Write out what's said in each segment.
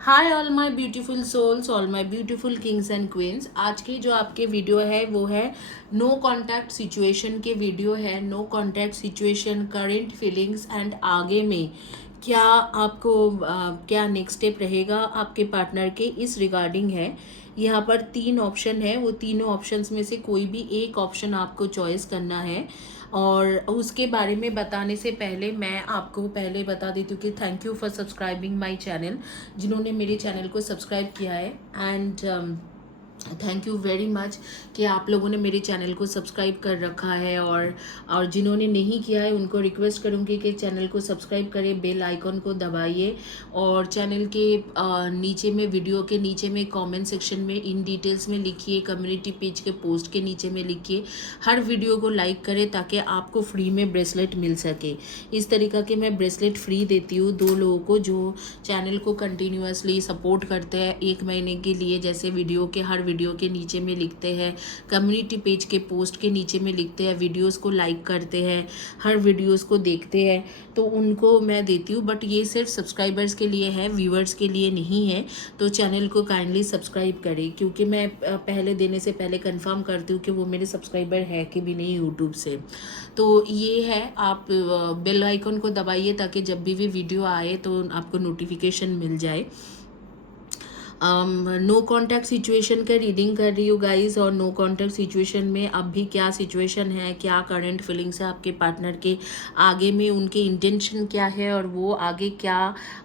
Hi all my beautiful souls, all my beautiful kings and queens. आज की जो आपके वीडियो है वो है नो कांटेक्ट सिचुएशन के वीडियो है। No contact situation, current feelings and आगे में क्या आपको क्या नेक्स्ट स्टेप रहेगा आपके पार्टनर के, इस रिगार्डिंग है। यहाँ पर तीन ऑप्शन है, वो तीनों ऑप्शंस में से कोई भी एक ऑप्शन आपको चॉइस करना है। और उसके बारे में बताने से पहले मैं आपको पहले बता देती हूँ कि thank you for subscribing my channel. जिन्होंने मेरे चैनल को सब्सक्राइब किया है, and thank you very much कि आप लोगों ने मेरे चैनल को सब्सक्राइब कर रखा है। और जिन्होंने नहीं किया है उनको रिक्वेस्ट करूँगी कि चैनल को सब्सक्राइब करें, बेल आइकन को दबाइए और चैनल के नीचे में, वीडियो के नीचे में कमेंट सेक्शन में इन डिटेल्स में लिखिए, कम्युनिटी पेज के पोस्ट के नीचे में लिखिए, हर वीडियो को लाइक करें ताकि आपको फ्री में ब्रेसलेट मिल सके। इस तरीक़ा के मैं ब्रेसलेट फ्री देती हूँ दो लोगों को जो चैनल को कंटिन्यूअसली सपोर्ट करते हैं 1 महीने के लिए। जैसे वीडियो के हर वीडियो के नीचे में लिखते हैं, कम्युनिटी पेज के पोस्ट के नीचे में लिखते हैं, वीडियोस को लाइक करते हैं, हर वीडियोस को देखते हैं, तो उनको मैं देती हूँ। बट ये सिर्फ सब्सक्राइबर्स के लिए है, व्यूअर्स के लिए नहीं है। तो चैनल को काइंडली सब्सक्राइब करें, क्योंकि मैं पहले देने से पहले कंफर्म करती हूँ कि वो मेरे सब्सक्राइबर है कि भी नहीं यूट्यूब से। तो ये है, आप बेल आइकन को दबाइए ताकि जब भी वीडियो आए तो आपको नोटिफिकेशन मिल जाए। नो कॉन्टैक्ट सिचुएशन का रीडिंग कर रही हूँ गाइस। और नो कॉन्टैक्ट सिचुएशन में अब भी क्या सिचुएशन है, क्या करंट फीलिंग्स है आपके पार्टनर के, आगे में उनके इंटेंशन क्या है, और वो आगे क्या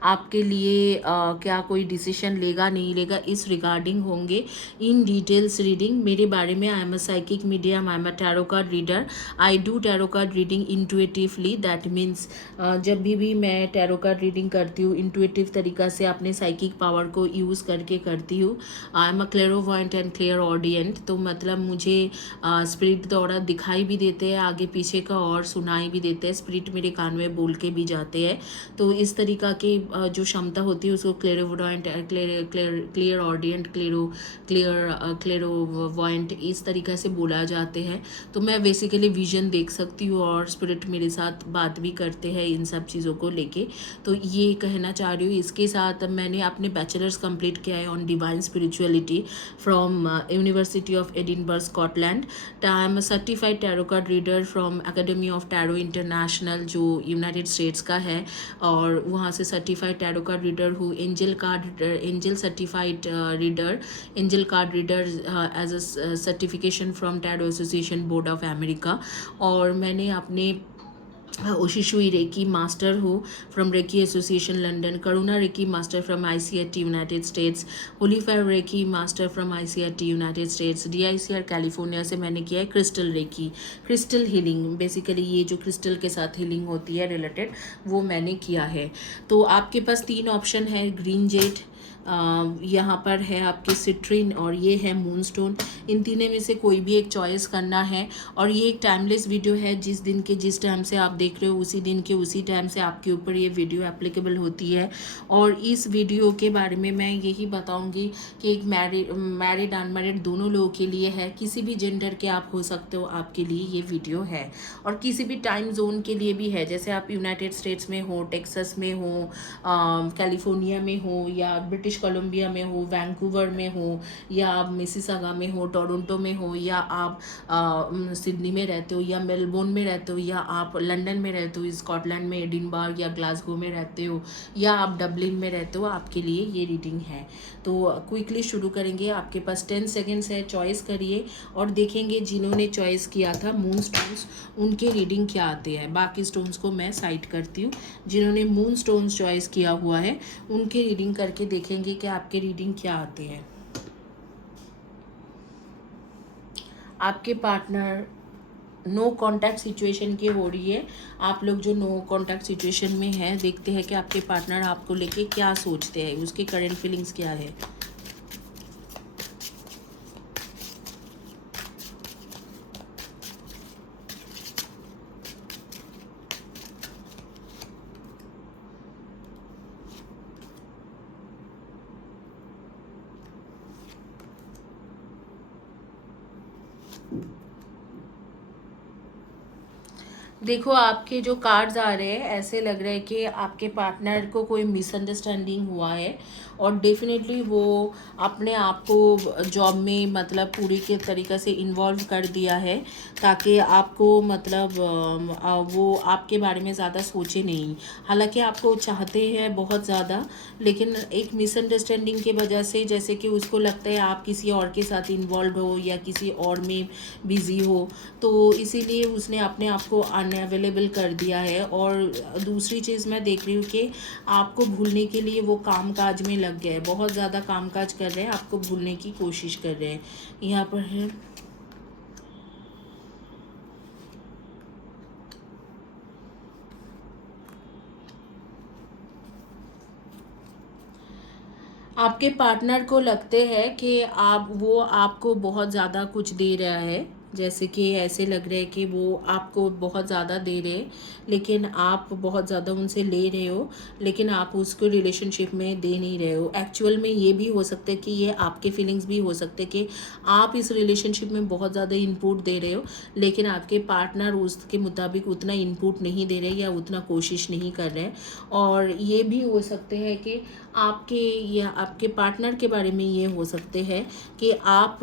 आपके लिए क्या कोई डिसीजन लेगा नहीं लेगा, इस रिगार्डिंग होंगे इन डिटेल्स रीडिंग मेरे बारे में। I am a psychic medium, I am a tarot card reader, I do tarot card reading intuitively. That means जब भी मैं टैरो कार्ड रीडिंग करती हूँ इंटुएटिव तरीका से अपने साइकिक पावर को यूज़ करके करती हूँ। I am a clairvoyant and clairaudient, तो मतलब मुझे स्पिरिट द्वारा दिखाई भी देते हैं आगे पीछे का और सुनाई भी देते हैं, स्पिरिट मेरे कान में बोल के भी जाते हैं। तो इस तरीका की जो क्षमता होती है उसको क्लेरोवॉयंट, क्लियर ऑडियंट, क्लेरोवॉयंट इस तरीका से बोला जाते हैं। तो मैं बेसिकली विजन देख सकती हूँ और स्पिरिट मेरे साथ बात भी करते हैं इन सब चीज़ों को लेके। तो ये कहना चाह रही हूँ। इसके साथ मैंने अपने बैचलर्स कंप्लीट किया है on divine spirituality from university of Edinburgh, Scotland. I am certified tarot card reader from academy of tarot international, जो यूनाइटेड स्टेट्स का है, और वहाँ से सर्टिफाइड टैरो कार्ड रीडर हूँ। Angel certified reader, angel card reader as a certification from tarot association board of America. और मैंने अपने ओशिशुई रेकी मास्टर हूँ from reiki association London, Karuna reiki master from ICRT United States, Holi fire reiki master from ICRT United States, DICR California से मैंने किया है crystal reiki, crystal healing, basically ये जो क्रिस्टल के साथ हीलिंग होती है रिलेटेड, वो मैंने किया है। तो आपके पास तीन ऑप्शन है, ग्रीन जेड, यहाँ पर है आपके सिट्रिन, और ये है मूनस्टोन। इन तीनों में से कोई भी एक चॉइस करना है। और ये एक टाइमलेस वीडियो है, जिस दिन के जिस टाइम से आप देख रहे हो उसी दिन के उसी टाइम से आपके ऊपर ये वीडियो एप्लीकेबल होती है। और इस वीडियो के बारे में मैं यही बताऊंगी कि एक मैरिड अनमैरिड दोनों लोगों के लिए है, किसी भी जेंडर के आप हो सकते हो, आपके लिए ये वीडियो है। और किसी भी टाइम जोन के लिए भी है, जैसे आप यूनाइटेड स्टेट्स में हो, टेक्सास में हो, कैलिफोर्निया में हो, या ब्रिटिश कोलंबिया में हो, वैंकूवर में हो, या आप मिसिसागा में हो, टोरंटो में हो, या आप सिडनी में रहते हो, या मेलबोर्न में रहते हो, या आप लंदन में रहते हो, स्कॉटलैंड में एडिनबर्ग या ग्लासगो में रहते हो, या आप डबलिन में रहते हो, आपके लिए ये रीडिंग है। तो क्विकली शुरू करेंगे। आपके पास 10 सेकेंड्स है, चॉइस करिए और देखेंगे जिन्होंने चॉइस किया था मून स्टोन्स, उनके रीडिंग क्या आते हैं। बाकी स्टोन्स को मैं साइड करती हूँ। जिन्होंने मून स्टोन्स चॉइस किया हुआ है उनके रीडिंग करके देखेंगे कि आपके रीडिंग क्या आते हैं। आपके पार्टनर नो कॉन्टैक्ट सिचुएशन की हो रही है। आप लोग जो नो कॉन्टैक्ट सिचुएशन में है, देखते हैं कि आपके पार्टनर आपको लेके क्या सोचते हैं, उसके करंट फीलिंग्स क्या है। देखो, आपके जो कार्ड्स आ रहे हैं ऐसे लग रहा है कि आपके पार्टनर को कोई मिसअंडरस्टैंडिंग हुआ है और डेफिनेटली वो अपने आप को जॉब में मतलब पूरी के तरीक़े से इन्वॉल्व कर दिया है, ताकि आपको मतलब वो आपके बारे में ज़्यादा सोचे नहीं। हालांकि आपको चाहते हैं बहुत ज़्यादा, लेकिन एक मिसअंडरस्टैंडिंग की वजह से, जैसे कि उसको लगता है आप किसी और के साथ इन्वॉल्व हो या किसी और में बिज़ी हो, तो इसीलिए उसने अपने आप को अनअवेलेबल कर दिया है। और दूसरी चीज़ मैं देख रही हूँ कि आपको भूलने के लिए वो काम काज में लग गए, बहुत ज़्यादा काम काज कर रहे हैं, आपको भूलने की कोशिश कर रहे हैं। यहाँ पर है आपके पार्टनर को लगते हैं कि वो आपको बहुत ज़्यादा कुछ दे रहा है, जैसे कि ऐसे लग रहा है कि वो आपको बहुत ज़्यादा दे रहे हैं, लेकिन आप बहुत ज़्यादा उनसे ले रहे हो, लेकिन आप उसको रिलेशनशिप में दे नहीं रहे हो। एक्चुअल में ये भी हो सकता है कि ये आपके फीलिंग्स भी हो सकते हैं कि आप इस रिलेशनशिप में बहुत ज़्यादा इनपुट दे रहे हो, लेकिन आपके पार्टनर उसके मुताबिक उतना इनपुट नहीं दे रहे या उतना कोशिश नहीं कर रहे हैं। और ये भी हो सकते हैं कि आपके या आपके पार्टनर के बारे में ये हो सकते हैं कि आप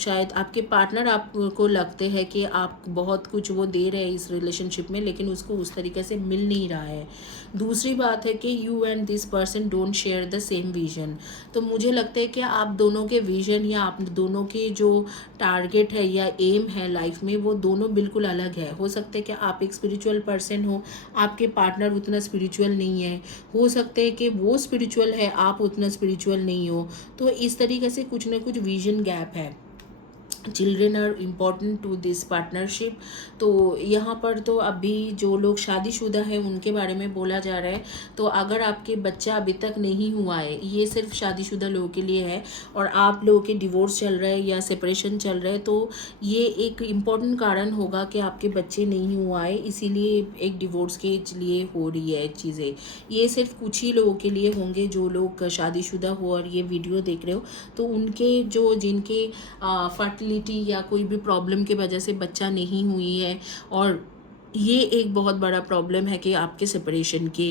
शायद आपके पार्टनर आपको लगते हैं कि आप बहुत कुछ वो दे रहे हैं इस रिलेशनशिप में, लेकिन उसको उस तरीके से मिल नहीं रहा है। दूसरी बात है कि you and this person don't share the same vision. तो मुझे लगता है कि आप दोनों के विजन या आप दोनों के जो टारगेट है या एम है लाइफ में, वो दोनों बिल्कुल अलग है। हो सकता है कि आप एक स्पिरिचुअल पर्सन हो, आपके पार्टनर उतना स्पिरिचुअल नहीं है। हो सकता है कि वो स्पिरिचुअल है, आप उतना स्पिरिचुअल नहीं हो। तो इस तरीके से कुछ ना कुछ विजन गैप है। Children are important to this partnership. तो यहाँ पर तो अभी जो लोग शादीशुदा है उनके बारे में बोला जा रहा है। तो अगर आपके बच्चा अभी तक नहीं हुआ है, ये सिर्फ शादीशुदा लोगों के लिए है, और आप लोगों के डिवोर्स चल रहा है या सेपरेशन चल रहा है, तो ये एक इम्पॉर्टेंट कारण होगा कि आपके बच्चे नहीं हुआ है, इसीलिए एक डिवोर्स के लिए हो रही है चीज़ें। ये सिर्फ कुछ ही लोगों के लिए होंगे जो लोग शादीशुदा हो और ये वीडियो देख रहे हो, तो उनके जो जिनके फर्टिलिटी या कोई भी प्रॉब्लम की वजह से बच्चा नहीं हुई है, और ये एक बहुत बड़ा प्रॉब्लम है कि आपके सेपरेशन के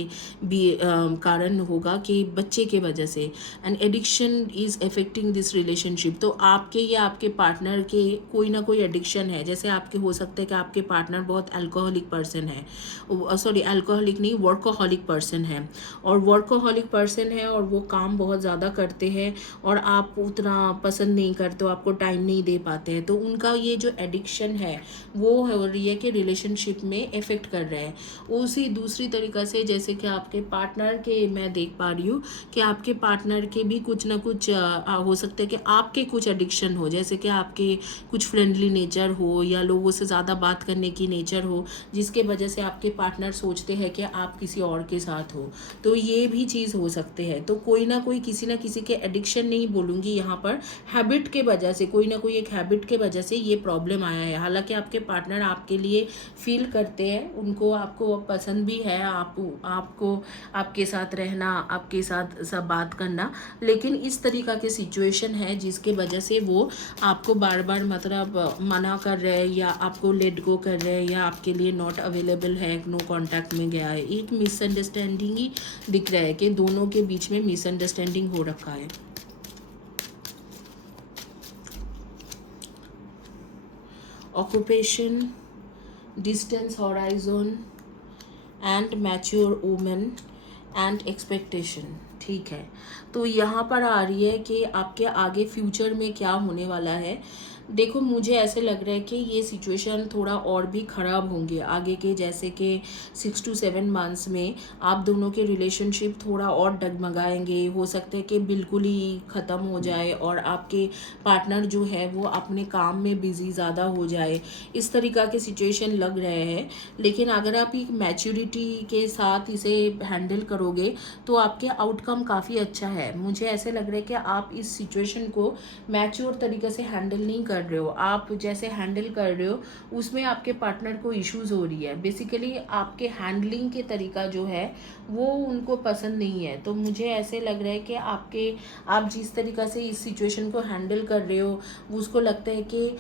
भी कारण होगा कि बच्चे के वजह से। And addiction is affecting this relationship. तो आपके या आपके पार्टनर के कोई ना कोई एडिक्शन है। जैसे आपके हो सकता है कि आपके पार्टनर बहुत अल्कोहलिक पर्सन है, सॉरी अल्कोहलिक नहीं, वर्कोहलिक पर्सन है, और वर्कोहलिक पर्सन है और वो काम बहुत ज़्यादा करते हैं और आप उतना पसंद नहीं करते हो, आपको टाइम नहीं दे पाते हैं। तो उनका ये जो एडिक्शन है वो हो रही है कि रिलेशनशिप में इफ़ेक्ट कर रहा है। उसी दूसरी तरीक़ा से जैसे कि आपके पार्टनर के मैं देख पा रही हूँ कि आपके पार्टनर के भी कुछ ना कुछ हो सकता है कि आपके कुछ एडिक्शन हो, जैसे कि आपके कुछ फ्रेंडली नेचर हो या लोगों से ज़्यादा बात करने की नेचर हो, जिसके वजह से आपके पार्टनर सोचते हैं कि आप किसी और के साथ हो। तो ये भी चीज़ हो सकते हैं। तो कोई ना कोई किसी ना किसी के एडिक्शन नहीं बोलूँगी यहाँ पर, हैबिट के वजह से, कोई ना कोई एक हैबिट के वजह से ये प्रॉब्लम आया है। हालांकि आपके पार्टनर आपके लिए फील करते हैं, उनको आपको पसंद भी है, आपको आपके साथ रहना, आपके साथ सब बात करना, लेकिन इस तरीक़ा के सिचुएशन है जिसके वजह से वो आपको बार बार मतलब मना कर रहे हैं या आपको लेट गो कर रहे हैं या आपके लिए नॉट अवेलेबल है, नो कॉन्टैक्ट में गया है। एक मिसअंडरस्टैंडिंग ही दिख रहा है कि दोनों के बीच में मिसअंडरस्टैंडिंग हो रखा है। Occupation, distance horizon and mature women and expectation. ठीक है, तो यहाँ पर आ रही है कि आपके आगे फ्यूचर में क्या होने वाला है। देखो, मुझे ऐसे लग रहा है कि ये सिचुएशन थोड़ा और भी ख़राब होंगे आगे के, जैसे कि 6 to 7 मंथ्स में आप दोनों के रिलेशनशिप थोड़ा और डगमगाएंगे। हो सकता है कि बिल्कुल ही ख़त्म हो जाए और आपके पार्टनर जो है वो अपने काम में बिज़ी ज़्यादा हो जाए, इस तरीक़ा के सिचुएशन लग रहे हैं। लेकिन अगर आप एक मैच्योरिटी के साथ इसे हैंडल करोगे तो आपके आउटकम काफ़ी अच्छा है। मुझे ऐसे लग रहा है कि आप इस सिचुएशन को मैच्योर तरीके से हैंडल नहीं कर कर रहे हो, आप जैसे हैंडल कर रहे हो उसमें आपके पार्टनर को इश्यूज हो रही है। बेसिकली आपके हैंडलिंग के तरीका जो है वो उनको पसंद नहीं है। तो मुझे ऐसे लग रहा है कि आप जिस तरीक़ा से इस सिचुएशन को हैंडल कर रहे हो उसको लगता है कि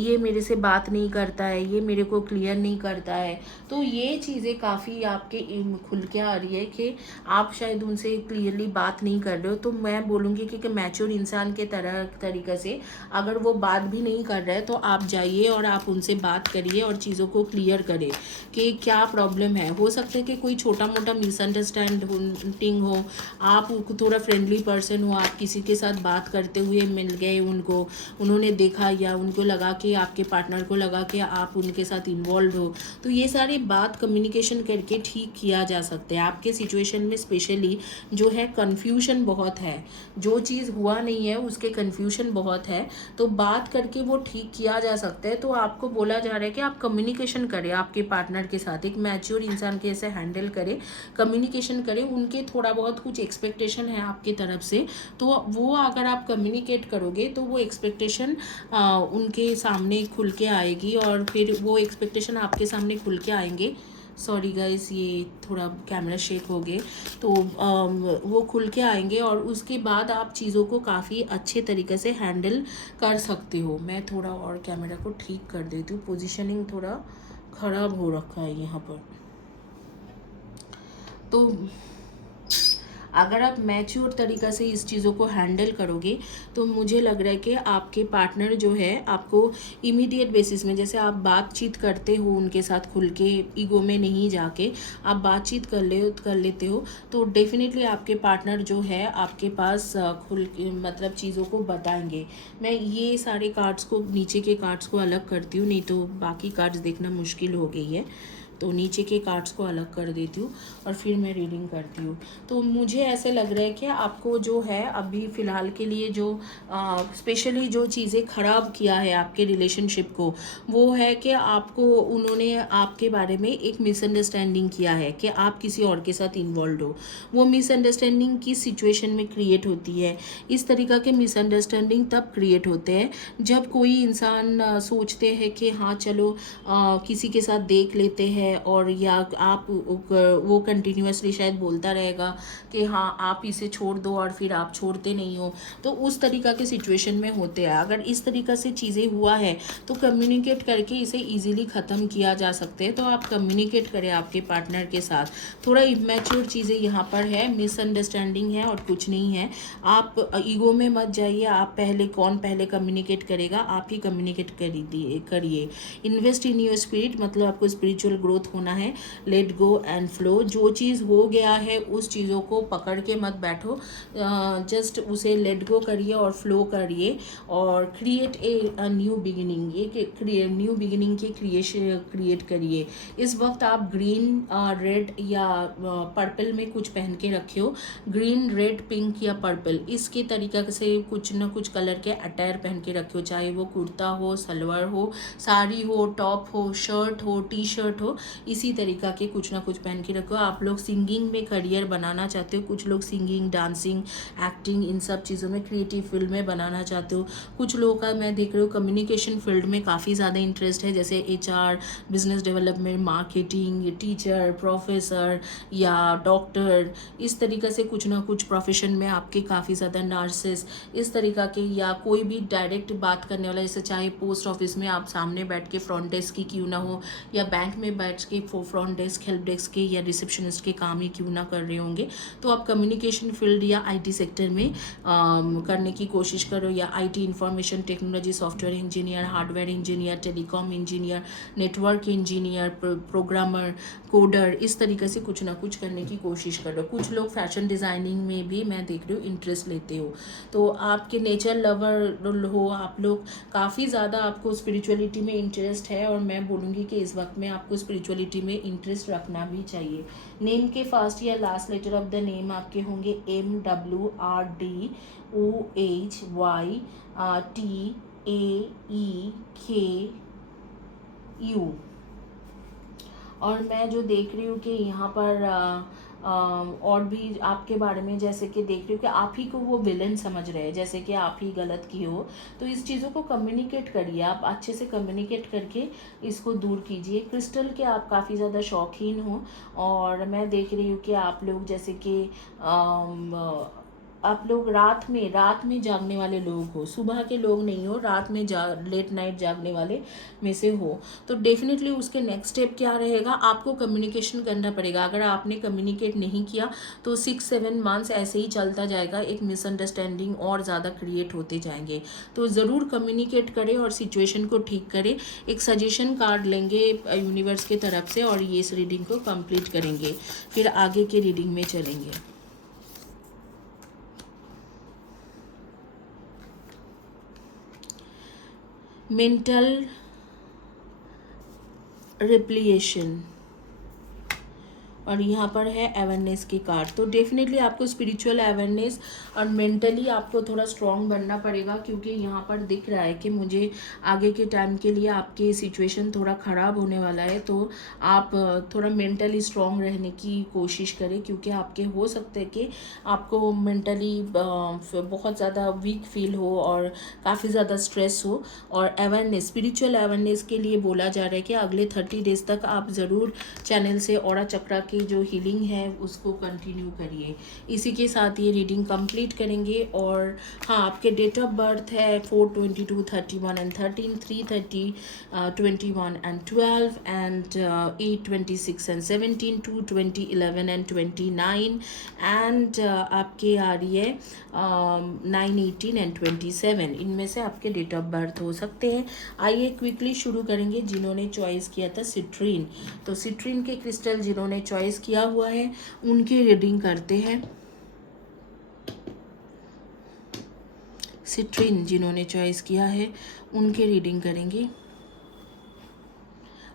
ये मेरे से बात नहीं करता है, ये मेरे को क्लियर नहीं करता है। तो ये चीज़ें काफ़ी आपके खुल के आ रही है कि आप शायद उनसे क्लियरली बात नहीं कर रहे हो। तो मैं बोलूँगी कि मैच्योर इंसान के तरीक़े से अगर वो बात भी नहीं कर रहा है तो आप जाइए और आप उनसे बात करिए और चीज़ों को क्लियर करें कि क्या प्रॉब्लम है। हो सकता है कि कोई छोटा मोटा मिसअंडरस्टैंडिंग हो, आप थोड़ा फ्रेंडली पर्सन हो, आप किसी के साथ बात करते हुए मिल गए उनको, उन्होंने देखा या उनको लगा कि आपके पार्टनर को लगा कि आप उनके साथ इन्वॉल्व हो, तो ये सारी बात कम्युनिकेशन करके ठीक किया जा सकता है। आपके सिचुएशन में स्पेशली जो है कन्फ्यूजन बहुत है, जो चीज़ हुआ नहीं है उसके कन्फ्यूजन बहुत है, तो बात करके वो ठीक किया जा सकता है। तो आपको बोला जा रहा है कि आप कम्युनिकेशन करें आपके पार्टनर के साथ, एक मैच्योर इंसान के ऐसे हैंडल करें, कम्युनिकेशन करें। उनके थोड़ा बहुत कुछ एक्सपेक्टेशन है आपकी तरफ से, तो वो अगर आप कम्युनिकेट करोगे तो वो एक्सपेक्टेशन उनके सामने खुल के आएगी और फिर वो एक्सपेक्टेशन आपके सामने खुल के आएंगे। सॉरी गाइस, ये थोड़ा कैमरा शेक हो गए, तो वो खुल के आएंगे और उसके बाद आप चीज़ों को काफ़ी अच्छे तरीके से हैंडल कर सकते हो। मैं थोड़ा और कैमरा को ठीक कर देती हूँ, पोजीशनिंग थोड़ा ख़राब हो रखा है यहाँ पर। तो अगर आप मैच्योर तरीक़ा से इस चीज़ों को हैंडल करोगे तो मुझे लग रहा है कि आपके पार्टनर जो है आपको इमीडिएट बेसिस में, जैसे आप बातचीत करते हो उनके साथ खुल के, ईगो में नहीं जाके आप बातचीत कर लेते हो, तो डेफिनेटली आपके पार्टनर जो है आपके पास खुल के मतलब चीज़ों को बताएंगे। मैं ये सारे कार्ड्स को, नीचे के कार्ड्स को अलग करती हूँ, नहीं तो बाकी कार्ड्स देखना मुश्किल हो गई है, तो नीचे के कार्ड्स को अलग कर देती हूँ और फिर मैं रीडिंग करती हूँ। तो मुझे ऐसे लग रहा है कि आपको जो है अभी फ़िलहाल के लिए जो स्पेशली जो चीज़ें ख़राब किया है आपके रिलेशनशिप को, वो है कि आपको उन्होंने आपके बारे में एक मिसअंडरस्टैंडिंग किया है कि आप किसी और के साथ इन्वॉल्व हो। वो मिसअंडरस्टैंडिंग किस सिचुएशन में क्रिएट होती है? इस तरीक़ा के मिसअंडरस्टैंडिंग तब क्रिएट होते हैं जब कोई इंसान सोचते हैं कि हाँ चलो किसी के साथ देख लेते हैं, और या आप वो कंटिन्यूअसली शायद बोलता रहेगा कि हाँ आप इसे छोड़ दो और फिर आप छोड़ते नहीं हो, तो उस तरीक़ा के सिचुएशन में होते हैं। अगर इस तरीक़ा से चीज़ें हुआ है तो कम्युनिकेट करके इसे इजीली ख़त्म किया जा सकते हैं। तो आप कम्युनिकेट करें आपके पार्टनर के साथ। थोड़ा इमेच्योर चीज़ें यहाँ पर है, मिसअंडरस्टैंडिंग है और कुछ नहीं है। आप ईगो में मत जाइए, आप कौन पहले कम्युनिकेट करेगा, आप ही कम्युनिकेट करिए। इन्वेस्ट इन योर स्पिरिट, मतलब आपको स्पिरिचुअल ग्रोथ होना है। लेट गो एंड फ्लो, जो चीज़ हो गया है उस चीज़ों को पकड़ के मत बैठो, जस्ट उसे लेट गो करिए और फ्लो करिए और क्रिएट ए न्यू बिगिनिंग, एक न्यू बिगिनिंग की क्रिएट करिए। इस वक्त आप ग्रीन, रेड या पर्पल में कुछ पहन के रखे हो, ग्रीन, रेड, पिंक या पर्पल, इसके तरीक़ा से कुछ ना कुछ कलर के अटायर पहन के रखे हो, चाहे वो कुर्ता हो, सलवार हो, साड़ी हो, टॉप हो, शर्ट हो, टी शर्ट हो, इसी तरीक़ा के कुछ ना कुछ पहन के रखो। आप लोग सिंगिंग में करियर बनाना चाहते हो, कुछ लोग सिंगिंग, डांसिंग, एक्टिंग, इन सब चीज़ों में, क्रिएटिव फील्ड में बनाना चाहते हो। कुछ लोगों का मैं देख रही हूँ कम्युनिकेशन फील्ड में काफ़ी ज़्यादा इंटरेस्ट है, जैसे HR, business development, marketing, teacher, professor या डॉक्टर, इस तरीक़े से कुछ ना कुछ प्रोफेशन में आपके काफ़ी ज़्यादा नर्सेस, इस तरीक़ा के, या कोई भी डायरेक्ट बात करने वाला, जैसे चाहे पोस्ट ऑफिस में आप सामने बैठ के फ्रंट डेस्क की क्यों ना हो, या बैंक में बैठ के फ्रंट डेस्क, हेल्प डेस्क के या रिसेप्शनिस्ट के काम ही क्यों ना कर रहे होंगे, तो आप कम्युनिकेशन फील्ड या IT सेक्टर में करने की कोशिश करो, या IT, information technology, software engineer, hardware engineer, telecom engineer, network engineer, programmer, coder, इस तरीके से कुछ ना कुछ करने की कोशिश करो। कुछ लोग फैशन डिज़ाइनिंग में भी मैं देख रही हूँ इंटरेस्ट लेते हो, तो आपके नेचर लवर हो आप लोग, काफ़ी ज़्यादा आपको स्पिरिचुअलिटी में इंटरेस्ट है, और मैं बोलूँगी कि इस वक्त में आपको स्पिरिचुअलिटी में इंटरेस्ट रखना भी चाहिए। नेम के फर्स्ट या last letter of the name आपके होंगे MWRDOHYTAEKU। और मैं जो देख रही हूँ कि यहाँ पर और भी आपके बारे में जैसे कि देख रही हो कि आप ही को वो विलन समझ रहे हैं, जैसे कि आप ही गलत किए हो। तो इस चीज़ों को कम्युनिकेट करिए, आप अच्छे से कम्युनिकेट करके इसको दूर कीजिए। क्रिस्टल के आप काफ़ी ज़्यादा शौकीन हो, और मैं देख रही हूँ कि आप लोग जैसे कि आप लोग रात में जागने वाले लोग हो, सुबह के लोग नहीं हो, रात में लेट नाइट जागने वाले में से हो। तो डेफिनेटली उसके नेक्स्ट स्टेप क्या रहेगा, आपको कम्युनिकेशन करना पड़ेगा। अगर आपने कम्युनिकेट नहीं किया तो 6-7 मंथ्स ऐसे ही चलता जाएगा, एक मिसअंडरस्टैंडिंग और ज़्यादा क्रिएट होते जाएंगे। तो ज़रूर कम्युनिकेट करें और सिचुएशन को ठीक करें। एक सजेशन कार्ड लेंगे यूनिवर्स की तरफ से और ये इस रीडिंग को कंप्लीट करेंगे, फिर आगे के रीडिंग में चलेंगे। मेंटल रिप्लिएशन, और यहाँ पर है अवेयरनेस की कार्ड। तो डेफिनेटली आपको स्पिरिचुअल अवेयरनेस और मेंटली आपको थोड़ा स्ट्रॉन्ग बनना पड़ेगा, क्योंकि यहाँ पर दिख रहा है कि मुझे आगे के टाइम के लिए आपकी सिचुएशन थोड़ा ख़राब होने वाला है। तो आप थोड़ा मेंटली स्ट्रॉन्ग रहने की कोशिश करें, क्योंकि आपके हो सकते हैं कि आपको मेंटली बहुत ज़्यादा वीक फील हो और काफ़ी ज़्यादा स्ट्रेस हो। और अवेयरनेस, स्पिरिचुअल अवेयरनेस के लिए बोला जा रहा है कि अगले 30 डेज तक आप ज़रूर चैनल से ऑरा चक्रा की जो हीलिंग है उसको कंटिन्यू करिए। इसी के साथ ये रीडिंग कंप्लीट करेंगे। और हाँ, आपके डेट ऑफ बर्थ है 4/22, 31 and 13, 3/30, 21 and 12, and 8/26 and 17, 2/20, 11 and 29, and आपके आ रही है 9, 18 and 27। इनमें से आपके डेट ऑफ बर्थ हो सकते हैं। आइए क्विकली शुरू करेंगे। जिन्होंने चॉइस किया था सिट्रीन, तो सिट्रीन के क्रिस्टल जिन्होंने चॉइस किया हुआ है उनकी रीडिंग करते हैं। सिट्रीन जिन्होंने चॉइस किया है उनकी रीडिंग करेंगे।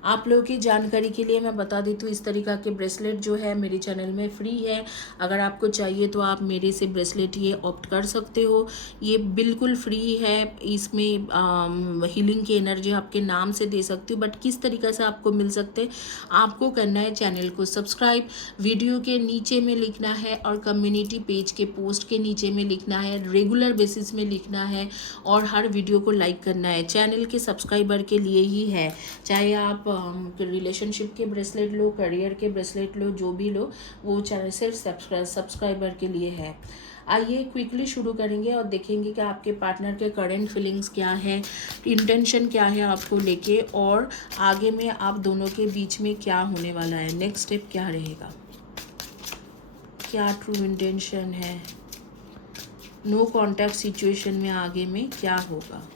आप लोगों की जानकारी के लिए मैं बता देती हूँ, इस तरीक़ा के ब्रेसलेट जो है मेरे चैनल में फ्री है। अगर आपको चाहिए तो आप मेरे से ब्रेसलेट ये ऑप्ट कर सकते हो। ये बिल्कुल फ्री है, इसमें हीलिंग की एनर्जी आपके नाम से दे सकती हूँ। बट किस तरीक़े से आपको मिल सकते हैं, आपको करना है चैनल को सब्सक्राइब, वीडियो के नीचे में लिखना है और कम्युनिटी पेज के पोस्ट के नीचे में लिखना है, रेगुलर बेसिस में लिखना है और हर वीडियो को लाइक करना है। चैनल के सब्सक्राइबर के लिए ही है, चाहे आप रिलेशनशिप के ब्रेसलेट लो, करियर के ब्रेसलेट लो, जो भी लो, वो चैनल सिर्फ सब्सक्राइबर के लिए है। आइए क्विकली शुरू करेंगे और देखेंगे कि आपके पार्टनर के करंट फीलिंग्स क्या है, इंटेंशन क्या है आपको लेके, और आगे में आप दोनों के बीच में क्या होने वाला है, नेक्स्ट स्टेप क्या रहेगा, क्या ट्रू इंटेंशन है, नो कॉन्टैक्ट सिचुएशन में आगे में क्या होगा।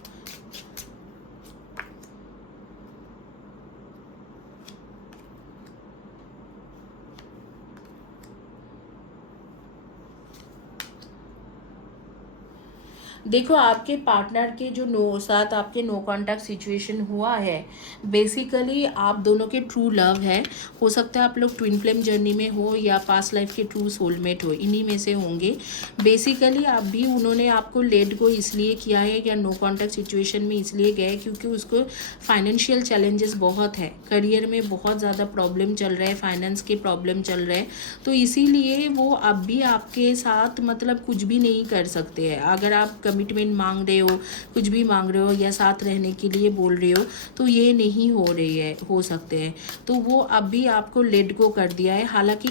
देखो, आपके पार्टनर के जो साथ आपके नो कॉन्टैक्ट सिचुएशन हुआ है, बेसिकली आप दोनों के ट्रू लव है। हो सकता है आप लोग ट्विन फ्लेम जर्नी में हो या पास्ट लाइफ के ट्रू सोलमेट हो, इन्हीं में से होंगे। बेसिकली आप भी उन्होंने आपको लेट गो इसलिए किया है या नो कॉन्टैक्ट सिचुएशन में इसलिए गए क्योंकि उसको फाइनेंशियल चैलेंजेस बहुत है, करियर में बहुत ज़्यादा प्रॉब्लम चल रहा है, फाइनेंस के प्रॉब्लम चल रहे हैं। तो इसीलिए वो अब भी आपके साथ मतलब कुछ भी नहीं कर सकते हैं। अगर आप कमिटमेंट मांग रहे हो, कुछ भी मांग रहे हो या साथ रहने के लिए बोल रहे हो, तो ये नहीं हो रही है, हो सकते हैं। तो वो अब भी आपको लेट गो कर दिया है। हालांकि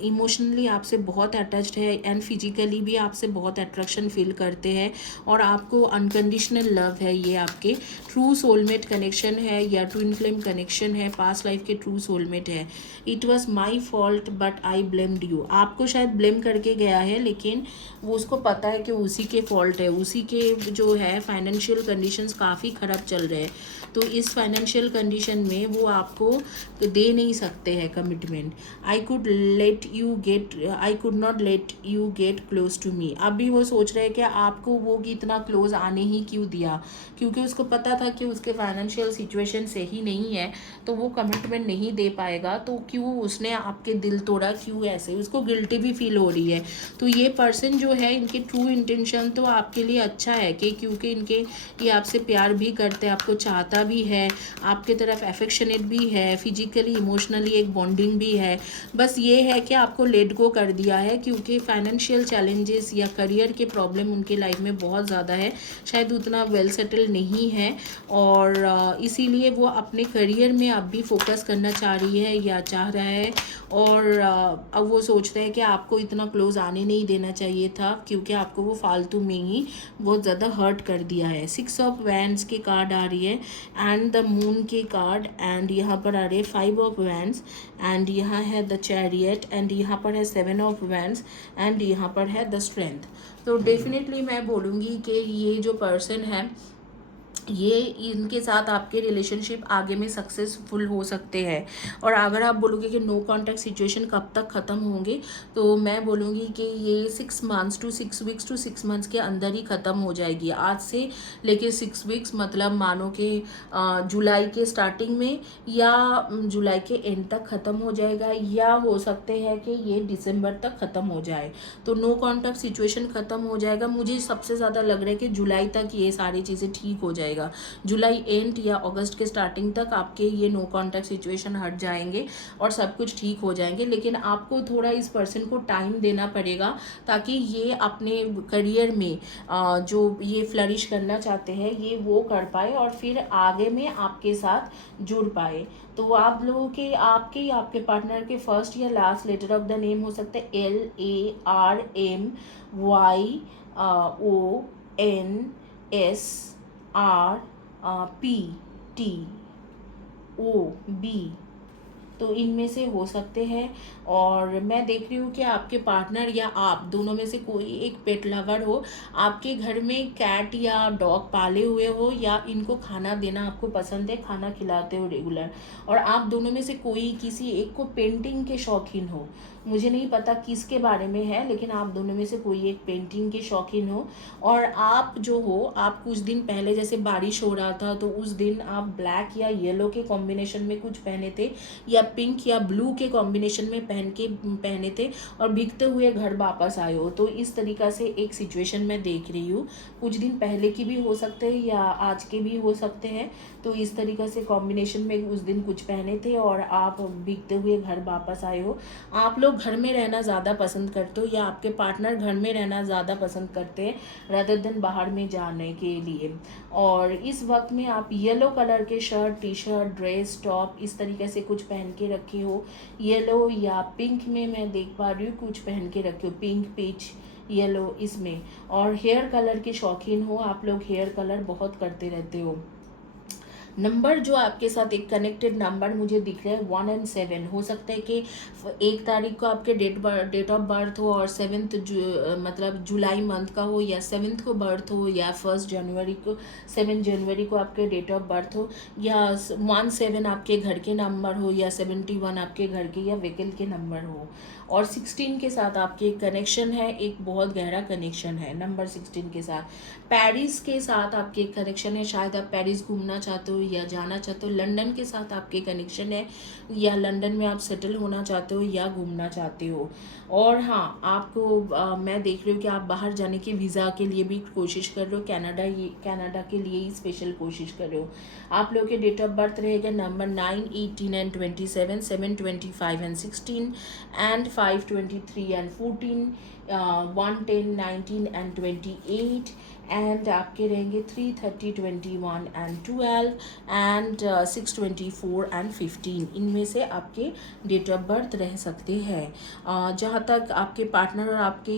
इमोशनली आपसे बहुत अटैच्ड है एंड फिजिकली भी आपसे बहुत अट्रैक्शन फील करते हैं और आपको अनकंडीशनल लव है। ये आपके ट्रू सोलमेट कनेक्शन है या ट्विन फ्लेम कनेक्शन है, पास्ट लाइफ के ट्रू सोलमेट है। It was my fault but I blamed you, आपको शायद ब्लेम करके गया है, लेकिन वो उसको पता है कि उसी के फॉल्ट है, उसी के जो है फाइनेंशियल कंडीशंस काफ़ी ख़राब चल रहे हैं। तो इस फाइनेंशियल कंडीशन में वो आपको दे नहीं सकते हैं commitment. I could not let you get close to me. अभी वो सोच रहे हैं कि आपको वो इतना क्लोज आने ही क्यों दिया, क्योंकि उसको पता था कि उसके फाइनेंशियल सिचुएशन सही नहीं है, तो वो कमिटमेंट नहीं दे पाएगा। तो क्यों उसने आपके दिल तोड़ा, क्यों ऐसे, उसको गिल्टी भी फील हो रही है। तो ये पर्सन जो है, इनके ट्रू इंटेंशन तो आपके लिए अच्छा है कि क्योंकि इनके ये आपसे प्यार भी करते हैं, आपको चाहता भी है, आपके तरफ एफेक्शनेट भी है, फिजिकली इमोशनली एक बॉन्डिंग भी है। बस ये है कि आपको लेट गो कर दिया है क्योंकि फाइनेंशियल चैलेंजेस या करियर के प्रॉब्लम उनके लाइफ में बहुत ज़्यादा है, शायद उतना वेल सेटल नहीं है और इसीलिए वो अपने करियर में अब भी फोकस करना चाह रही है या चाह रहा है। और अब वो सोचते हैं कि आपको इतना क्लोज आने नहीं देना चाहिए था क्योंकि आपको वो फालतू में ही बहुत ज़्यादा हर्ट कर दिया है। 6 ऑफ वैंड्स के कार्ड आ रही है एंड द मून के कार्ड, एंड यहाँ पर आ रहे हैं 5 ऑफ वैंड्स, एंड यहाँ है द चैरियट, एंड यहाँ पर है 7 ऑफ वैंड्स, एंड यहाँ पर है द स्ट्रेंथ। तो डेफिनेटली मैं बोलूँगी कि ये जो पर्सन है ये इनके साथ आपके रिलेशनशिप आगे में सक्सेसफुल हो सकते हैं। और अगर आप बोलोगे कि नो कॉन्टैक्ट सिचुएशन कब तक ख़त्म होंगे, तो मैं बोलूँगी कि ये 6 months to 6 weeks to 6 months के अंदर ही ख़त्म हो जाएगी। आज से लेके 6 वीक्स मतलब मानो कि जुलाई के स्टार्टिंग में या जुलाई के एंड तक ख़त्म हो जाएगा, या हो सकते हैं कि ये दिसंबर तक ख़त्म हो जाए। तो नो कॉन्टैक्ट सिचुएशन ख़त्म हो जाएगा। मुझे सबसे ज़्यादा लग रहा है कि जुलाई तक ये सारी चीज़ें ठीक हो जाएगा। जुलाई एंड या अगस्त के स्टार्टिंग तक आपके ये नो कॉन्टैक्ट सिचुएशन हट जाएंगे और सब कुछ ठीक हो जाएंगे। लेकिन आपको थोड़ा इस पर्सन को टाइम देना पड़ेगा ताकि ये अपने करियर में जो ये फ्लरिश करना चाहते हैं ये वो कर पाए और फिर आगे में आपके साथ जुड़ पाए। तो आप लोगों के आपके पार्टनर के फर्स्ट या last letter of the name हो सकते हैं LARMYONSRPTOB, तो इनमें से हो सकते हैं। और मैं देख रही हूँ कि आपके पार्टनर या आप दोनों में से कोई एक पेट लवर हो, आपके घर में कैट या डॉग पाले हुए हो, या इनको खाना देना आपको पसंद है, खाना खिलाते हो रेगुलर, और आप दोनों में से कोई किसी एक को पेंटिंग के शौकीन हो। मुझे नहीं पता किसके बारे में है, लेकिन आप दोनों में से कोई एक पेंटिंग के शौकीन हो। और आप जो हो, आप कुछ दिन पहले जैसे बारिश हो रहा था तो उस दिन आप ब्लैक या येलो के कॉम्बिनेशन में कुछ पहने थे, या पिंक या ब्लू के कॉम्बिनेशन में पहने थे और भीगते हुए घर वापस आए हो। तो इस तरीक़ा से एक सिचुएशन मैं देख रही हूँ। कुछ दिन पहले की भी हो सकते हैं या आज के भी हो सकते हैं। तो इस तरीक़ा से कॉम्बिनेशन में उस दिन कुछ पहने थे और आप भीगते हुए घर वापस आए हो। आप लोग घर में रहना ज़्यादा पसंद करते हो या आपके पार्टनर घर में रहना ज़्यादा पसंद करते हैं रादर देन बाहर में जाने के लिए। और इस वक्त में आप येलो कलर के shirt, T shirt, dress, top इस तरीके से कुछ पहन के रखे हो। येलो या पिंक में मैं देख पा रही हूँ कुछ पहन के रखे हो, पिंक, पीच, येलो इसमें। और हेयर कलर के शौकीन हो, आप लोग हेयर कलर बहुत करते रहते हो। नंबर जो आपके साथ एक कनेक्टेड नंबर मुझे दिख रहा है 1 और 7। हो सकता है कि 1 तारीख को आपके डेट ऑफ बर्थ हो और 7 मतलब जुलाई मंथ का हो, या 7 को बर्थ हो, या 1 जनवरी को 7 जनवरी को आपके डेट ऑफ बर्थ हो, या 17 आपके घर के नंबर हो, या 71 आपके घर के या व्हीकल के नंबर हो। और 16 के साथ आपके कनेक्शन है, एक बहुत गहरा कनेक्शन है नंबर 16 के साथ। पेरिस के साथ आपके कनेक्शन है, शायद आप पेरिस घूमना चाहते हो या जाना चाहते हो। लंदन के साथ आपके कनेक्शन है, या लंदन में आप सेटल होना चाहते हो या घूमना चाहते हो। और हाँ, आपको मैं देख रही हूँ कि आप बाहर जाने के वीज़ा के लिए भी कोशिश कर रहे हो, कनाडा के लिए ही स्पेशल कोशिश कर रहे हो। आप लोगों के डेट ऑफ बर्थ रहेगा number 9, 18 and 27, 7, 25 and 16 and 5, 23 and 14, 1, 10, 19 and 28 and आपके रहेंगे 3, 30, 21 एंड 12 एंड 6, 24 एंड 15। इनमें से आपके डेट ऑफ बर्थ रह सकते हैं। जहाँ तक आपके पार्टनर और आपके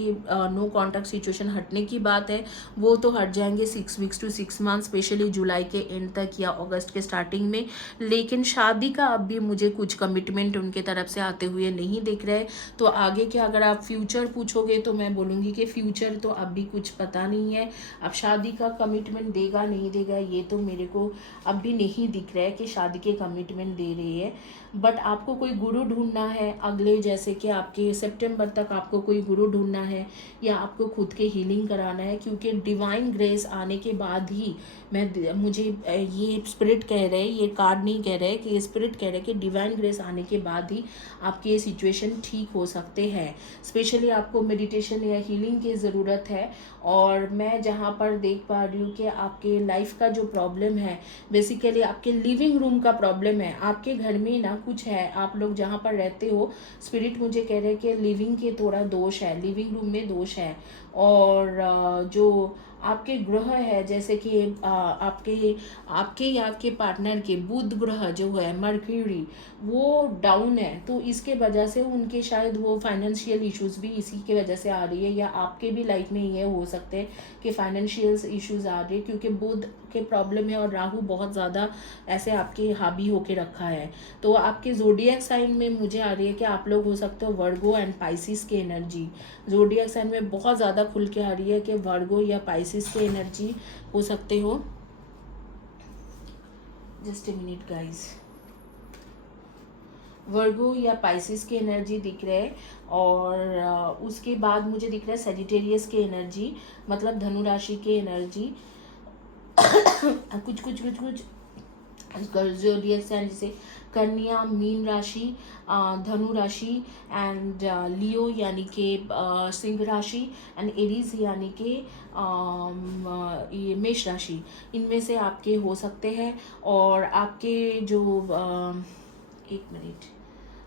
नो कॉन्टैक्ट सिचुएशन हटने की बात है, वो तो हट जाएंगे 6 वीक्स टू 6 मंथ, स्पेशली जुलाई के एंड तक या अगस्त के स्टार्टिंग में। लेकिन शादी का अब भी मुझे कुछ कमिटमेंट उनके तरफ से आते हुए नहीं दिख रहे। तो आगे के अगर आप फ्यूचर पूछोगे तो मैं बोलूँगी कि फ्यूचर तो अब भी कुछ पता नहीं है। अब शादी का कमिटमेंट देगा नहीं देगा ये तो मेरे को अब भी नहीं दिख रहा है कि शादी के कमिटमेंट दे रही है। बट आपको कोई गुरु ढूंढना है अगले, जैसे कि आपके सितंबर तक आपको कोई गुरु ढूंढना है या आपको खुद के हीलिंग कराना है, क्योंकि डिवाइन ग्रेस आने के बाद ही मुझे ये स्पिरिट कह रहे हैं, ये कार्ड नहीं कह रहे कि ये स्पिरिट कह रहे हैं कि डिवाइन ग्रेस आने के बाद ही आपकी ये सिचुएशन ठीक हो सकते हैं। स्पेशली आपको मेडिटेशन या हीलिंग की ज़रूरत है। और मैं जहाँ पर देख पा रही हूँ कि आपके लाइफ का जो प्रॉब्लम है बेसिकली आपके लिविंग रूम का प्रॉब्लम है। आपके घर में ना कुछ है, आप लोग जहाँ पर रहते हो स्पिरिट मुझे कह रहे हैं कि लिविंग के थोड़ा दोष है, लिविंग रूम में दोष है। और जो आपके ग्रह है जैसे कि आपके आपके या आपके पार्टनर के बुध ग्रह जो है मर्क्यूरी वो डाउन है, तो इसके वजह से उनके शायद वो फाइनेंशियल इश्यूज भी इसी के वजह से आ रही है, या आपके भी लाइफ में ये हो सकते हैं कि फाइनेंशियल इश्यूज आ रहे हैं क्योंकि बुध के प्रॉब्लम है और राहु बहुत ज़्यादा ऐसे आपके हावी होके रखा है। तो आपके जोडियक साइन में मुझे आ रही है कि आप लोग हो सकते हो वर्गो एंड पाइसिस की एनर्जी, जोडियक साइन में बहुत ज़्यादा खुल के आ रही है कि वर्गो या पाइसिस की एनर्जी हो सकते हो। जस्ट ए मिनट गाइज, वर्गो या पाइसिस की एनर्जी दिख रहे है। और उसके बाद मुझे दिख रहा है सेजिटेरियस की एनर्जी, मतलब धनु राशि की एनर्जी। कुछ कुछ कुछ कुछ जोडियक साइन जैसे कन्या, मीन राशि, धनु राशि एंड लियो यानी कि सिंह राशि एंड एरीज यानी कि ये मेष राशि, इनमें से आपके हो सकते हैं। और आपके जो एक मिनट,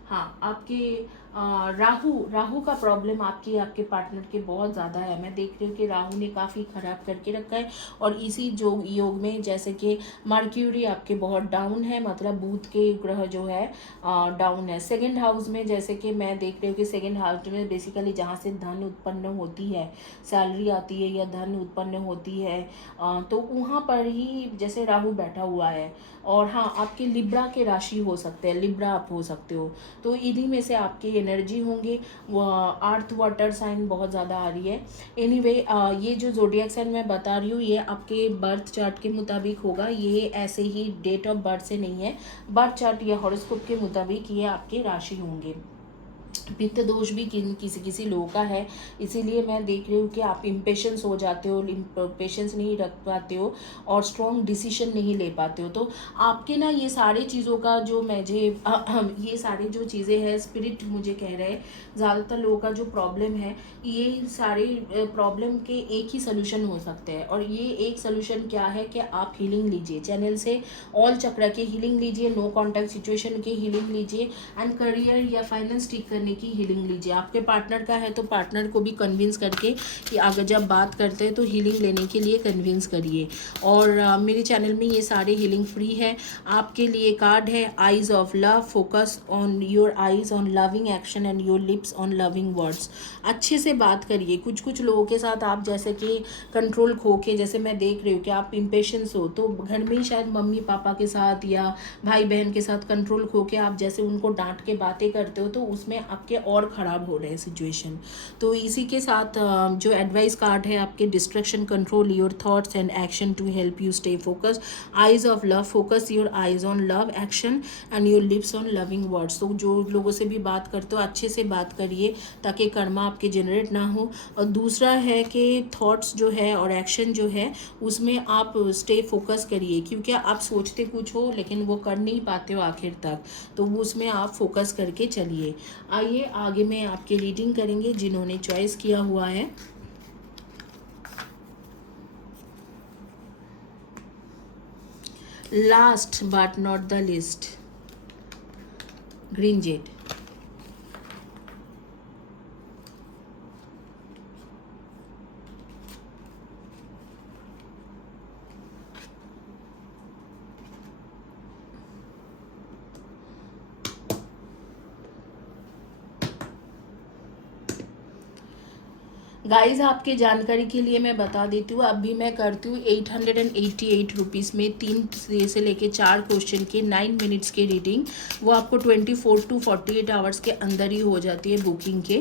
हाँ आपके राहु का प्रॉब्लम आपके पार्टनर के बहुत ज़्यादा है। मैं देख रही हूँ कि राहु ने काफ़ी ख़राब करके रखा है। और इसी जो योग में जैसे कि मर्क्यूरी आपके बहुत डाउन है, मतलब बुध के ग्रह जो है डाउन है। सेकंड हाउस में जैसे कि मैं देख रही हूँ कि सेकंड हाउस में बेसिकली जहाँ से धन उत्पन्न होती है, सैलरी आती है या धन उत्पन्न होती है, तो वहाँ पर ही जैसे राहु बैठा हुआ है। और हाँ आपके लिब्रा के राशि हो सकते हैं, लिब्रा आप हो सकते हो, तो इन्हीं में से आपकी एनर्जी होंगे। वो अर्थ वाटर साइन बहुत ज़्यादा आ रही है। एनीवे ये जो जोडियक साइन मैं बता रही हूँ ये आपके बर्थ चार्ट के मुताबिक होगा, ये ऐसे ही डेट ऑफ बर्थ से नहीं है, बर्थ चार्ट या हॉरोस्कोप के मुताबिक ये आपके राशि होंगे। पित्त दोष भी किसी किसी लोगों का है, इसीलिए मैं देख रही हूँ कि आप इम्पेशेंस हो जाते हो, पेशेंस नहीं रख पाते हो और स्ट्रॉन्ग डिसीजन नहीं ले पाते हो। तो आपके ना ये सारी चीज़ों का जो मुझे ये सारी जो चीज़ें हैं स्पिरिट मुझे कह रहे हैं ज़्यादातर लोगों का जो प्रॉब्लम है ये सारे प्रॉब्लम के एक ही सोल्यूशन हो सकते हैं। और ये एक सोल्यूशन क्या है कि आप हीलिंग लीजिए, चैनल से ऑल चक्र के हीलिंग लीजिए, नो कॉन्टैक्ट सिचुएशन के हीलिंग लीजिए एंड करियर या फाइनेंस ठीक करने की हीलिंग लीजिए। आपके पार्टनर का है तो पार्टनर को भी कन्विंस करके कि अगर जब बात करते हैं तो हीलिंग लेने के लिए कन्विंस करिए। और मेरे चैनल में ये सारे हीलिंग फ्री है। आपके लिए कार्ड है eyes of love, focus on your eyes on loving action and your lips on loving words. अच्छे से बात करिए। कुछ कुछ लोगों के साथ आप जैसे कि कंट्रोल खो के, जैसे मैं देख रही हूँ कि आप इम्पेशेंस हो, तो घर में ही शायद मम्मी पापा के साथ या भाई बहन के साथ कंट्रोल खो के आप जैसे उनको डांट के बातें करते हो, तो उसमें आपके और ख़राब हो रहे हैं सिचुएशन। तो इसी के साथ जो एडवाइस कार्ड है आपके distraction, control your thoughts and action to help you stay focus, eyes of love, focus your eyes on love action and your lips on loving words. तो जो लोगों से भी बात करते हो अच्छे से बात करिए ताकि कर्मा आपके जनरेट ना हो। और दूसरा है कि थॉट्स जो है और एक्शन जो है उसमें आप स्टे फोकस करिए, क्योंकि आप सोचते कुछ हो लेकिन वो कर नहीं पाते हो आखिर तक, तो वो उसमें आप फोकस करके चलिए। आइए आगे में आपकी रीडिंग करेंगे जिन्होंने चॉइस किया हुआ है। Last but not the list, green Z. Guys आपके जानकारी के लिए मैं बता देती हूँ, अभी मैं करती हूँ 888 रुपीज़ में 3 से लेके 4 क्वेश्चन के 9 मिनट्स की रीडिंग। वो आपको 24 to 48 आवर्स के अंदर ही हो जाती है बुकिंग के।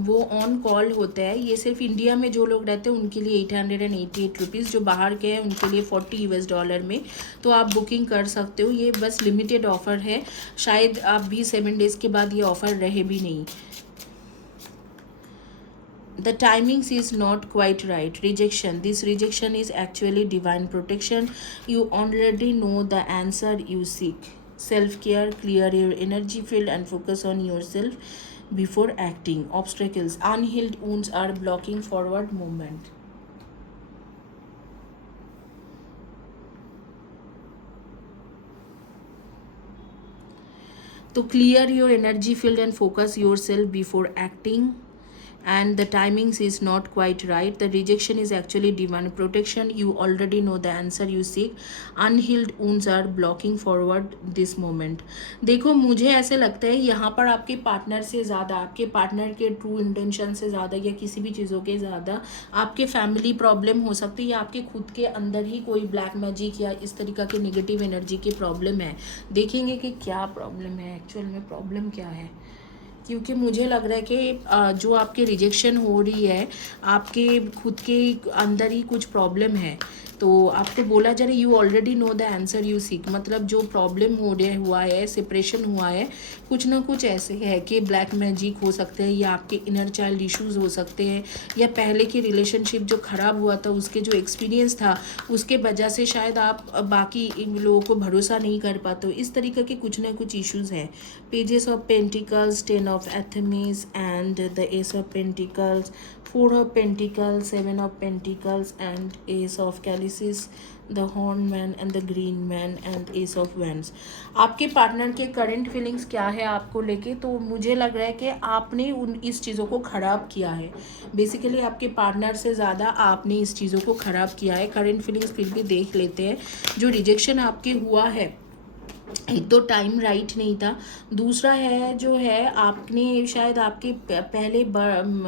वो ऑन कॉल होता है। ये सिर्फ इंडिया में जो लोग रहते हैं उनके लिए 888 रुपीज़, जो बाहर के हैं उनके लिए $40 में। तो आप बुकिंग कर सकते हो। ये बस लिमिटेड ऑफ़र है, शायद आप भी 7 डेज़ के बाद ये ऑफ़र रहे भी नहीं। The timings is not quite right. Rejection. This rejection is actually divine protection. You already know the answer you seek. Self-care, clear your energy field and focus on yourself before acting. Obstacles. Unhealed wounds are blocking forward movement. So clear your energy field and focus yourself before acting. And the timings is not quite right. The rejection is actually divine protection. You already know the answer you seek. Unhealed wounds are blocking forward this moment. देखो मुझे ऐसे लगता है यहाँ पर आपके partner से ज़्यादा, आपके पार्टनर के ट्रू इंटेंशन से ज़्यादा या किसी भी चीज़ों के ज़्यादा आपके फैमिली प्रॉब्लम हो सकती है, या आपके खुद के अंदर ही कोई ब्लैक मैजिक या इस तरीका की नेगेटिव एनर्जी की प्रॉब्लम है। देखेंगे कि क्या प्रॉब्लम है, एक्चुअल में प्रॉब्लम क्या है। क्योंकि मुझे लग रहा है कि जो आपके रिजेक्शन हो रही है, आपके खुद के अंदर ही कुछ प्रॉब्लम है। तो आपको बोला जा रहा है you already know the answer you seek, मतलब जो प्रॉब्लम हुआ है, सेपरेशन हुआ है, कुछ ना कुछ ऐसे है कि ब्लैक मैजिक हो सकते हैं, या आपके इनर चाइल्ड इश्यूज हो सकते हैं, या पहले की रिलेशनशिप जो ख़राब हुआ था उसके जो एक्सपीरियंस था उसके वजह से शायद आप बाकी इन लोगों को भरोसा नहीं कर पाते हो। इस तरीके के कुछ ना कुछ इश्यूज हैं। Pages of pentacles, 10 of athames and the ace of pentacles, 4 of Pentacles, 7 of Pentacles and Ace of Chalices, the Horn Man and the Green Man and Ace of Wands. आपके पार्टनर के current feelings क्या है आपको लेके? तो मुझे लग रहा है कि आपने इस चीज़ों को ख़राब किया है। बेसिकली आपके पार्टनर से ज़्यादा आपने इस चीज़ों को ख़राब किया है। करंट फीलिंग्स फिर भी देख लेते हैं। जो रिजेक्शन आपके हुआ है, एक तो टाइम राइट नहीं था, दूसरा है जो है आपने शायद आपके पहले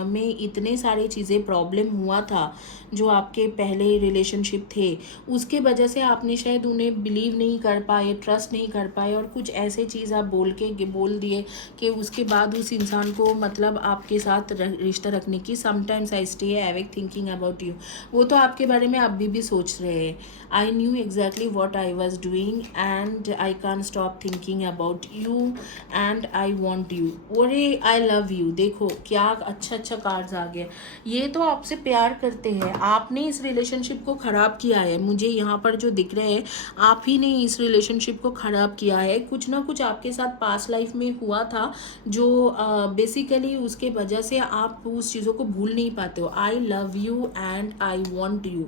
में इतने सारे चीज़ें प्रॉब्लम हुआ था जो आपके पहले रिलेशनशिप थे, उसके वजह से आपने शायद उन्हें बिलीव नहीं कर पाए, ट्रस्ट नहीं कर पाए, और कुछ ऐसे चीज़ आप बोल दिए कि उसके बाद उस इंसान को मतलब आपके साथ रिश्ता रखने की। Sometimes I stay awake thinking about you, वो तो आपके बारे में अभी भी सोच रहे हैं। I knew exactly what I was doing and I can't stop thinking about you and I want you. अरे आई लव यू, देखो क्या अच्छा अच्छा कार्ड्स आ गए। ये तो आपसे प्यार करते हैं, आपने इस रिलेशनशिप को ख़राब किया है। मुझे यहाँ पर जो दिख रहे हैं, आप ही ने इस रिलेशनशिप को ख़राब किया है। कुछ ना कुछ आपके साथ पास्ट लाइफ में हुआ था जो बेसिकली उसके वजह से आप उस चीज़ों को भूल नहीं पाते हो। I love you and I want you,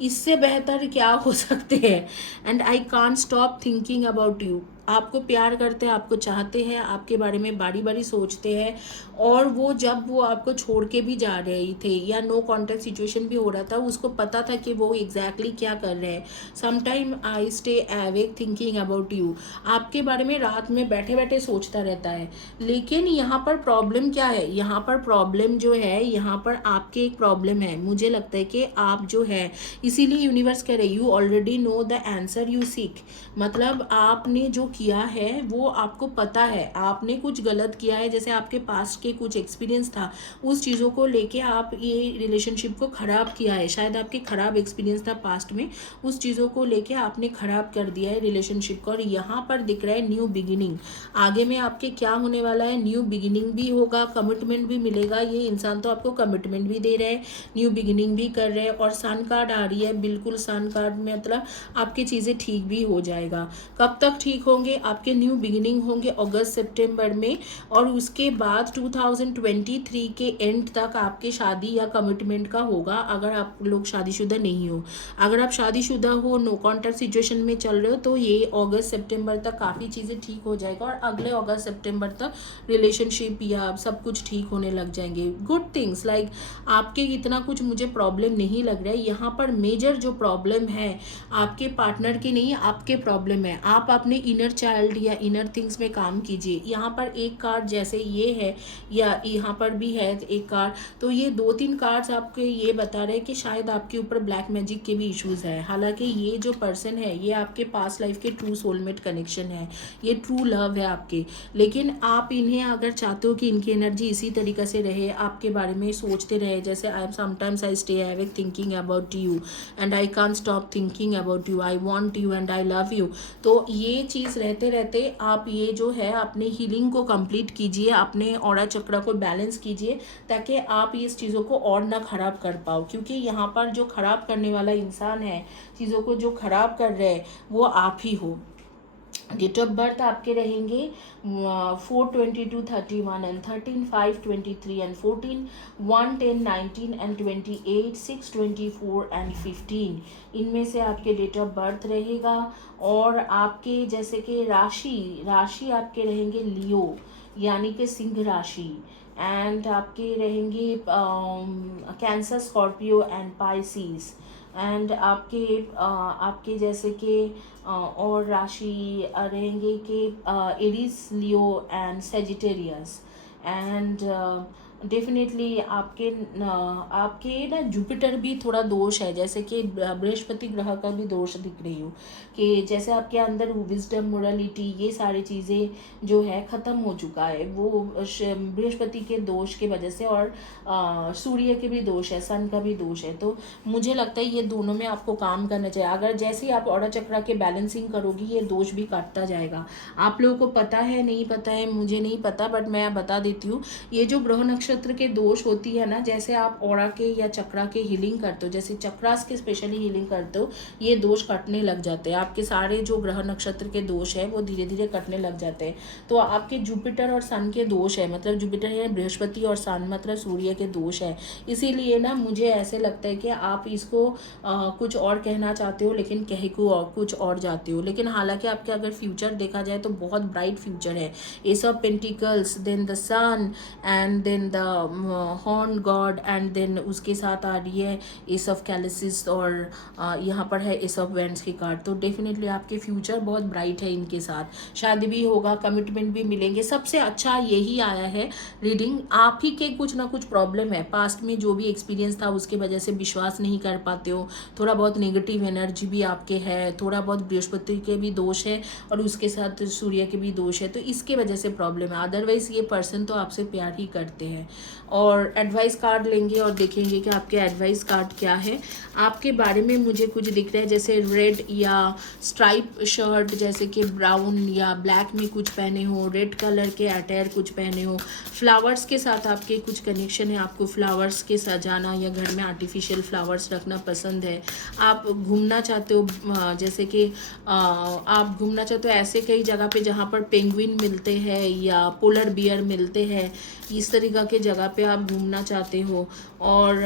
इससे बेहतर क्या हो सकते हैं। And I can't stop thinking about you, आपको प्यार करते हैं, आपको चाहते हैं, आपके बारे में बारी बारी सोचते हैं। और वो जब वो आपको छोड़ के भी जा रहे थे या नो कॉन्टैक्ट सिचुएशन भी हो रहा था, उसको पता था कि वो एग्जैक्टली क्या कर रहे हैं। Sometime I stay awake thinking about you, आपके बारे में रात में बैठे बैठे सोचता रहता है। लेकिन यहाँ पर प्रॉब्लम क्या है, यहाँ पर प्रॉब्लम जो है, यहाँ पर आपके एक प्रॉब्लम है। मुझे लगता है कि आप जो है, इसीलिए यूनिवर्स कह रहे you already know the answer you seek, मतलब आपने जो किया है वो आपको पता है। आपने कुछ गलत किया है, जैसे आपके पास्ट के कुछ एक्सपीरियंस था, उस चीज़ों को लेके आप ये रिलेशनशिप को ख़राब किया है। शायद आपके ख़राब एक्सपीरियंस था पास्ट में, उस चीज़ों को लेके आपने ख़राब कर दिया है रिलेशनशिप को। और यहाँ पर दिख रहा है न्यू बिगिनिंग, आगे में आपके क्या होने वाला है, न्यू बिगिनिंग भी होगा, कमिटमेंट भी मिलेगा। ये इंसान तो आपको कमिटमेंट भी दे रहे हैं, न्यू बिगिनिंग भी कर रहे हैं। और सन कार्ड आ रही है, बिल्कुल सन कार्ड में मतलब आपकी चीज़ें ठीक भी हो जाएगा। कब तक ठीक होंगे? आपके न्यू बिगिनिंग होंगे अगस्त सितंबर में, और उसके बाद 2023 के एंड तक आपके शादी या कमिटमेंट का होगा। अगर आप लोग शादीशुदा नहीं हो, अगर आप शादीशुदा हो, नो कॉन्टैक्ट सिचुएशन में चल रहे हो, तो ये अगस्त सितंबर तक काफ़ी चीज़ें ठीक हो जाएगा। और अगले अगस्त सितंबर तक रिलेशनशिप या सब कुछ ठीक होने लग जाएंगे। गुड थिंग्स लाइक आपके इतना कुछ मुझे प्रॉब्लम नहीं लग रहा है। यहाँ पर मेजर जो प्रॉब्लम है आपके पार्टनर की नहीं, आपके प्रॉब्लम है। आप अपने इनर चाइल्ड या इनर थिंग्स में काम कीजिए। यहाँ पर एक कार्ड जैसे ये है या यहाँ पर भी है एक कार्ड, तो ये 2-3 कार्ड्स आपके ये बता रहे हैं कि शायद आपके ऊपर ब्लैक मैजिक के भी इश्यूज़ है। हालांकि ये जो पर्सन है ये आपके पास्ट लाइफ के ट्रू सोलमेट कनेक्शन है, ये ट्रू लव है आपके। लेकिन आप इन्हें अगर चाहते हो कि इनकी एनर्जी इसी तरीके से रहे, आपके बारे में सोचते रहे, जैसे I am sometimes I stay awake thinking about you and I can't stop thinking about you, I want you and I love you, तो ये चीज़ रहते रहते आप ये जो है अपने हीलिंग को कंप्लीट कीजिए, अपने ऑरा चक्र को बैलेंस कीजिए, ताकि आप इस चीज़ों को और ना ख़राब कर पाओ। क्योंकि यहाँ पर जो ख़राब करने वाला इंसान है, चीज़ों को जो ख़राब कर रहे हैं वो आप ही हो। डेट ऑफ बर्थ आपके रहेंगे 4/22/31 एंड 13/5/23 एंड 14/1/10/19 एंड 28/6/24 एंड 15, इनमें से आपके डेट ऑफ बर्थ रहेगा। और आपके जैसे कि राशि आपके रहेंगे लियो, यानी कि सिंह राशि, एंड आपके रहेंगे cancer, Scorpio and Pisces, and आपके जैसे कि और राशि रहेंगे कि Aries, Leo and Sagittarius, and definitely आपके ना जुपिटर भी थोड़ा दोष है, जैसे कि बृहस्पति ग्रह का भी दोष दिख रही हो, कि जैसे आपके अंदर विजडम, मोरालिटी, ये सारी चीज़ें जो है ख़त्म हो चुका है, वो बृहस्पति के दोष के वजह से, और सूर्य के भी दोष है, सन का भी दोष है। तो मुझे लगता है ये दोनों में आपको काम करना चाहिए। अगर जैसे ही आप ऑरा चक्र के बैलेंसिंग करोगी, ये दोष भी काटता जाएगा। आप लोगों को पता है, नहीं पता है, मुझे नहीं पता, बट मैं बता देती हूँ। ये जो ग्रह नक्षत्र के दोष होती है ना, जैसे आप ऑरा के या चक्रा के हीलिंग करते हो, जैसे चक्रास के स्पेशली हीलिंग करते हो, ये दोष कटने लग जाते हैं। आपके सारे जो ग्रह नक्षत्र के दोष है वो धीरे धीरे कटने लग जाते हैं। तो आपके जुपिटर और सन के दोष है, मतलब जुपिटर है बृहस्पति और सन मतलब सूर्य के दोष है। इसीलिए ना मुझे ऐसे लगता है कि आप इसको कुछ और कहना चाहते हो, लेकिन कह को और कुछ और जाते हो। लेकिन हालांकि आपके अगर फ्यूचर देखा जाए तो बहुत ब्राइट फ्यूचर है। Ace of pentacles, then the sun and then the horn god, and then उसके साथ आ रही है एस ऑफ कैलिसिस, और यहाँ पर है एस ऑफ वेंड्स की कार्ड। तो डेफिनेटली आपके फ्यूचर बहुत ब्राइट है, इनके साथ शादी भी होगा, कमिटमेंट भी मिलेंगे। सबसे अच्छा यही आया है रीडिंग। आप ही के कुछ ना कुछ प्रॉब्लम है, पास्ट में जो भी एक्सपीरियंस था उसके वजह से विश्वास नहीं कर पाते हो, थोड़ा बहुत नेगेटिव एनर्जी भी आपके है, थोड़ा बहुत बृहस्पति के भी दोष है और उसके साथ सूर्य के भी दोष है, तो इसके वजह से प्रॉब्लम है। अदरवाइज ये पर्सन तो आपसे प्यार ही करते हैं। और एडवाइस कार्ड लेंगे और देखेंगे कि आपके एडवाइस कार्ड क्या है। आपके बारे में मुझे कुछ दिख रहा है, जैसे रेड या स्ट्राइप शर्ट, जैसे कि ब्राउन या ब्लैक में कुछ पहने हो, रेड कलर के अटायर कुछ पहने हो, फ्लावर्स के साथ आपके कुछ कनेक्शन है, आपको फ्लावर्स के सजाना या घर में आर्टिफिशियल फ्लावर्स रखना पसंद है। आप घूमना चाहते हो, जैसे कि आप घूमना चाहते हो ऐसे कई जगह पे जहाँ पर पेंगुइन मिलते हैं या पोलर बियर मिलते हैं, इस तरीक़ा के जगह पे आप घूमना चाहते हो। और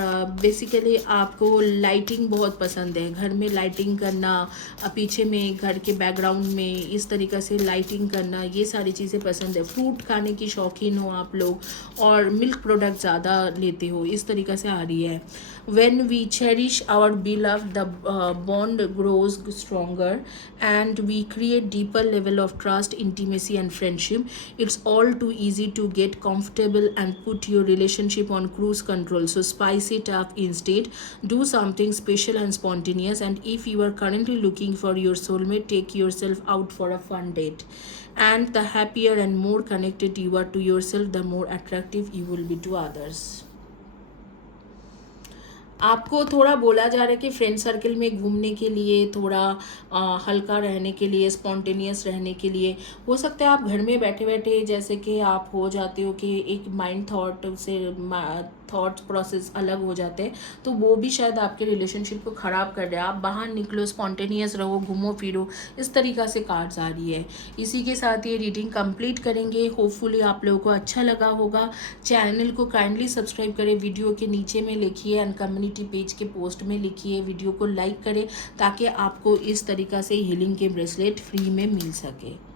बेसिकली आपको लाइटिंग बहुत पसंद है, घर में लाइटिंग करना, पीछे में घर के बैकग्राउंड में इस तरीक़े से लाइटिंग करना, ये सारी चीज़ें पसंद है। फ्रूट खाने की शौकीन हो आप लोग, और मिल्क प्रोडक्ट ज़्यादा लेते हो, इस तरीक़े से आ रही है। When we cherish our beloved, the bond grows stronger and we create deeper level of trust, intimacy and friendship. It's all too easy to get comfortable and put your relationship on cruise control. So spice it up instead. Do something special and spontaneous. And if you are currently looking for your soulmate, take yourself out for a fun date. And the happier and more connected you are to yourself, the more attractive you will be to others. आपको थोड़ा बोला जा रहा है कि friend circle में घूमने के लिए, थोड़ा हल्का रहने के लिए, स्पॉन्टेनियस रहने के लिए। हो सकता है आप घर में बैठे बैठे जैसे कि आप हो जाते हो कि एक माइंड थॉट प्रोसेस अलग हो जाते हैं, तो वो भी शायद आपके रिलेशनशिप को ख़राब कर रहे हैं। आप बाहर निकलो, स्पॉन्टेनियस रहो, घूमो फिरो, इस तरीक़ा से कार्ड्स आ रही है। इसी के साथ ये रीडिंग कंप्लीट करेंगे। होपफुली आप लोगों को अच्छा लगा होगा। चैनल को काइंडली सब्सक्राइब करें, वीडियो के नीचे में लिखिए एंड कम्युनिटी पेज के पोस्ट में लिखिए, वीडियो को लाइक करें ताकि आपको इस तरीक़ा से हीलिंग के ब्रेसलेट फ्री में मिल सके।